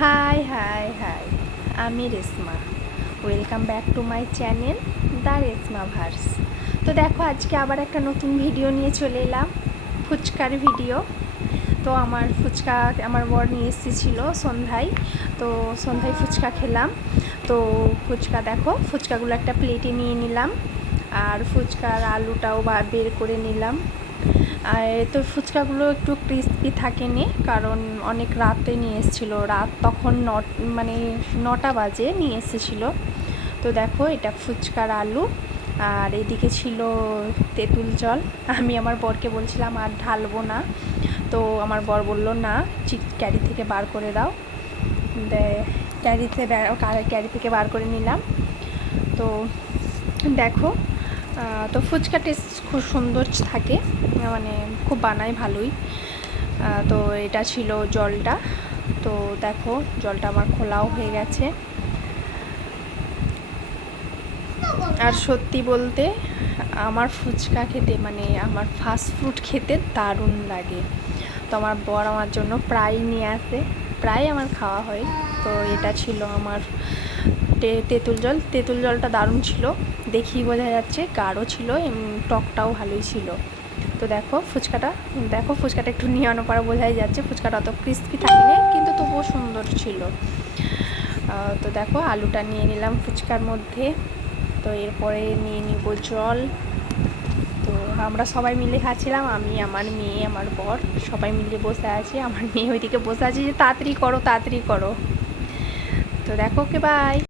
High high high, আমি Reshma. Welcome back to my channel the Reshma verse. তো দেখো, আজকে আবার একটা নতুন ভিডিও নিয়ে চলে এলাম, ফুচকার ভিডিও। তো আমার ফুচকা আমার বর নিয়ে এসেছিলো সন্ধ্যায়। তো সন্ধ্যায় ফুচকা খেলাম। তো ফুচকা দেখো, ফুচকাগুলো একটা প্লেটে নিয়ে নিলাম, আর ফুচকার আলুটাও বের করে নিলাম। আর তো ফুচকাগুলো একটু ক্রিস্পি থাকেনি, কারণ অনেক রাতে নিয়ে এসেছিলো, রাত তখন মানে 9টা বাজে নিয়ে এসেছিলো। তো দেখো, এটা ফুচকার আলু, আর এদিকে ছিল তেঁতুল জল। আমি আমার বরকে বলছিলাম আর ঢালবো না, তো আমার বর বলল না, ক্যারি থেকে বার করে দাও। ক্যারি থেকে বার করে নিলাম। তো দেখো, তো ফুচকা টেস্ট খুব সুন্দর থাকে, মানে খুব বানায় ভালোই। তো এটা ছিল জলটা। তো দেখো, জলটা আমার খোলাও হয়ে গেছে। আর সত্যি বলতে আমার ফুচকা খেতে, মানে আমার ফাস্ট ফুড খেতে দারুণ লাগে। তো আমার বর আমার জন্য প্রায় নিয়ে আসে, প্রায় আমার খাওয়া হয়। তো এটা ছিল আমার তেঁতুল জলটা দারুণ ছিল, দেখি বোঝা যাচ্ছে, গাঢ় ছিল, টকটাও ভালোই ছিল। তো দেখো ফুচকাটা একটু নিয়ানো পাড়া বোঝাই যাচ্ছে, ফুচকাটা অত ক্রিস্পি থাকেনি, কিন্তু তবুও সুন্দর ছিল। তো দেখো, আলুটা নিয়ে নিলাম ফুচকার মধ্যে। তো এরপরে নিয়ে নিব জল। তো আমরা সবাই মিলে খাচ্ছিলাম, আমি, আমার মেয়ে, আমার বর, সবাই মিলে বসে আছি। আমার মেয়ে ওইদিকে বসে আছে যে তাড়াতাড়ি করো তাড়াতাড়ি করো। তো দেখো, ওকে বাই।